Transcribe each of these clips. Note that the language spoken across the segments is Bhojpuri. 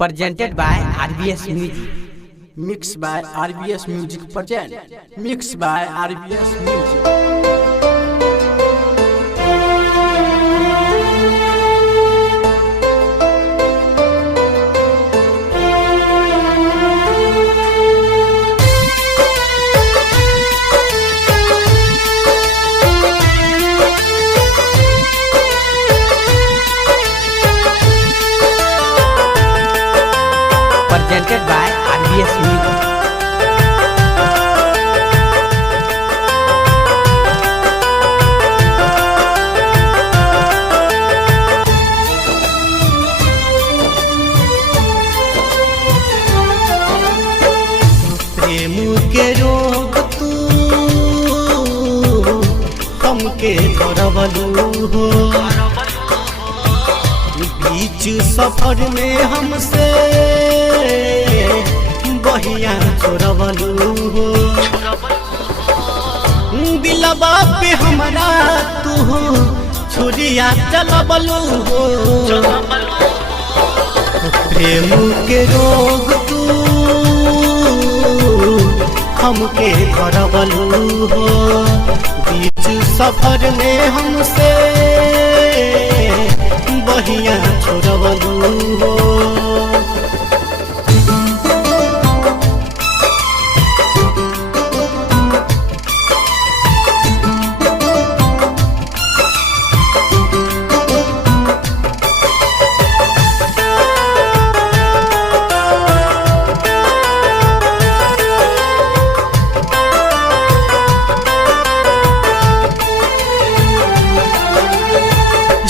presented by RBS Music. Mixed by RBS Music present. Mixed by RBS Music. Presented by RBS Music. प्रेम के रोग तू हमके धरवलू हो, बीच सफर में हमसे बहिया छोड़वलू हो। दिलबा पे हमारा तू छुरिया चलवलू हो। प्रेम के रोग तू हमके धरवलू हो, बीच सफर में हमसे बहिया छोड़वलू हो।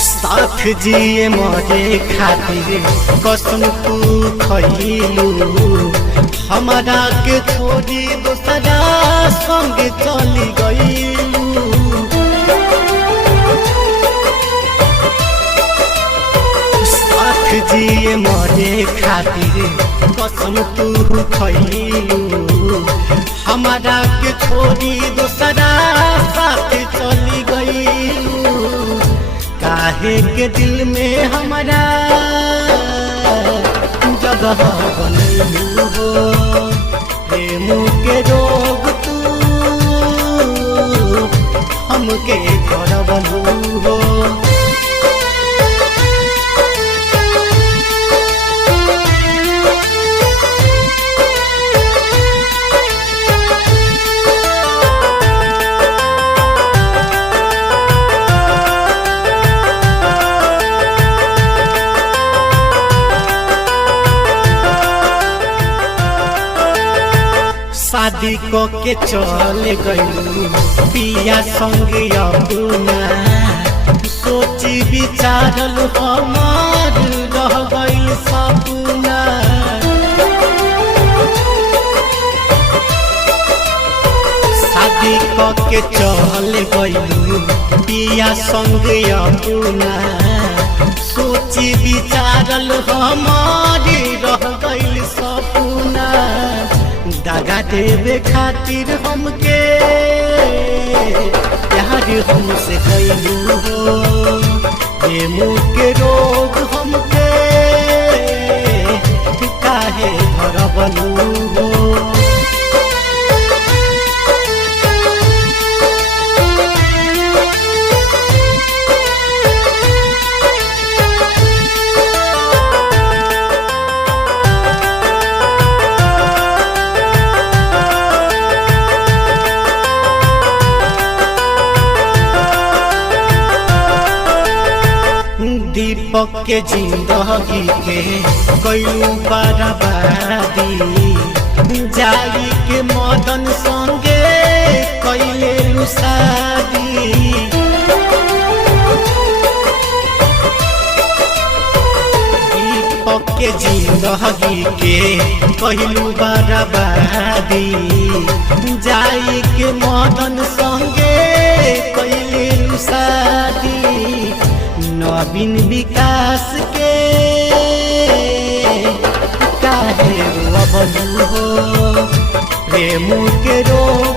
साथ जिए मरे खातिर कसम तू खइलू, हमारा के छोड़ी दोसरा संग चली गइलू। साथ जिए मरे खातिर कसम तू खइलू, हमारा के छोड़ी दोसरा साथ चली गइलू। काहे के दिल में हमारा जगह बनलू हो। प्रेम के रोग तू हमके धरवलू हो। शादी को के चल गइलू पिया संग अपना, सोची विचारल हमार रह गइल सपना। शादी को के चल गइलू पिया संग अपना, सोची विचारल हमार रह गइल सपना। दागा देवे खातिर हमके प्यार हमसे कइलू हो। प्रेम के रोग हमके काहे धरवलू हो। दीपक के जिंदगी के कइलू बर्बादी, जाई के मदन संगे कइले शादी। दीपक के जिंदगी के कइलू बर्बादी, जाई के मदन संगे कइले शादी। नवीन विकास के काहे रोवलू हो। प्रेम के रोग